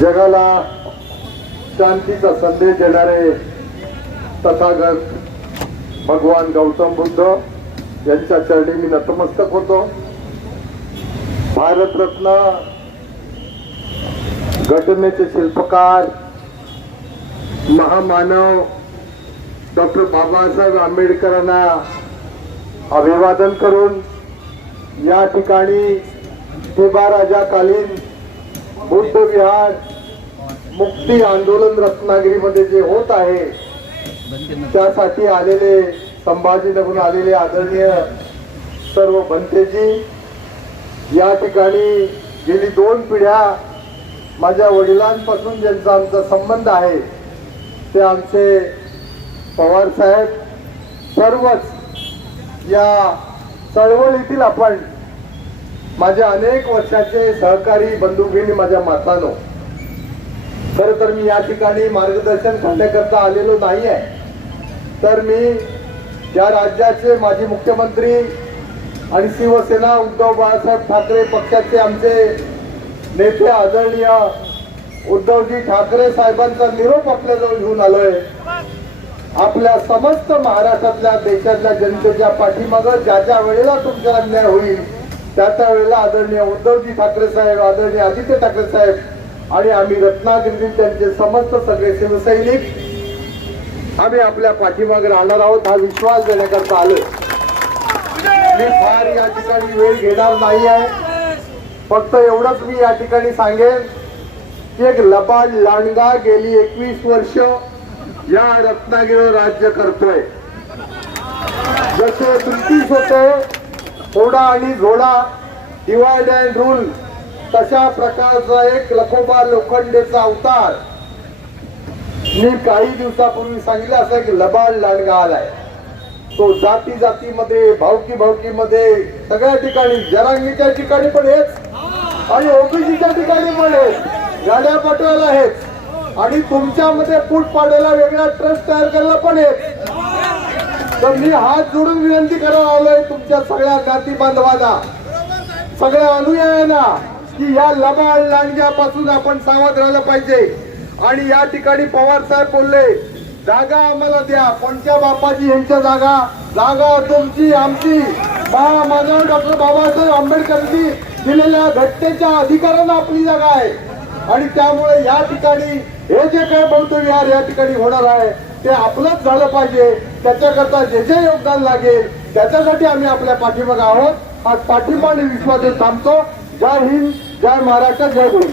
जगाला शांतीचा संदेश देणारे तथागत भगवान गौतम बुद्ध यांच्या चरणी मी नतमस्तक होतो. भारतरत्न घटनेचे शिल्पकार महामानव डॉक्टर बाबासाहेब आंबेडकरांना अभिवादन करून या ठिकाणी ठेबा राजाकालीन बुद्ध विहार मुक्ती आंदोलन रत्नागिरीमध्ये जे होत आहे त्यासाठी आलेले संभाजीनगरून आलेले आदरणीय सर्व भंतेजी या ठिकाणी गेली दोन पिढ्या माझ्या वडिलांपासून ज्यांचा आमचा संबंध आहे ते आमचे पवार साहेब सर्वच या चळवळीतील आपण माझ्या अनेक वर्षाचे सहकारी बंधू माझ्या मातानो खर तर मी या ठिकाणी मार्गदर्शन करण्याकरता आलेलो नाही आहे तर मी या राज्याचे माजी मुख्यमंत्री आणि शिवसेना उद्धव बाळासाहेब ठाकरे पक्षाचे आमचे नेते आदरणीय उद्धवजी ठाकरे साहेबांचा निरोप आपल्याजवळ घेऊन आलोय. आपल्या समस्त महाराष्ट्रातल्या देशातल्या जनतेच्या पाठीमागं ज्या ज्या वेळेला तुमच्या अन्याय होईल त्या त्यावेळेला आदरणीय उद्धवजी ठाकरे साहेब आदरणीय आदित्य ठाकरे साहेब आणि आम्ही रत्नागिरीतील त्यांचे समस्त सगळे शिवसैनिक आम्ही आपल्या पाठीमागे राहणार आहोत हा विश्वास देण्याकरता आलो मी फार या ठिकाणी वेळ घेणार नाही आहे फक्त एवढंच मी या ठिकाणी सांगेन की एक लबाड लांडगा गेली एकवीस वर्ष या रत्नागिरीवर राज्य करतोय. जसे ब्रिटिश होते फोडा आणि झोडा डिवाइड अँड रूल तशा प्रकारचा एक लखोबा लोखंडेचा अवतार. मी काही दिवसापूर्वी सांगितलं असं एक लबाड लांडगा आलाय तो जाती जातीमध्ये भावकी भावकीमध्ये सगळ्या ठिकाणी जरांगीच्या ठिकाणी पण हेच. आणि ओबीसीच्या ठिकाणी पण हेच. गाड्या पटवायला हेच आणि तुमच्यामध्ये फूट पाडायला वेगळा ट्रस्ट तयार करायला पण हेच. तर मी हात जोडून विनंती करायला आलो तुमच्या सगळ्या जाती बांधवाला सगळ्या अनुयायांना की या लबाड लांडग्यापासून आपण सावध राहिलं पाहिजे. आणि या ठिकाणी पवार साहेब बोलले जागा आम्हाला द्या कोणत्या बापाची यांच्या जागा? जागा तुमची आमची. महामानव डॉक्टर बाबासाहेब आंबेडकरांनी दिलेल्या घटनेच्या अधिकारानं आपली जागा आहे. आणि त्यामुळे या ठिकाणी हे जे काय बौद्ध विहार या ठिकाणी होणार आहे ते आपलंच झालं पाहिजे. त्याच्याकरता जे जे योगदान लागेल त्याच्यासाठी आम्ही आपल्या पाठीमाग आहोत. आज पाठिंबा आणि विश्वास देऊन थांबतो. जय हिंद जय महाराष्ट्र जय गुरु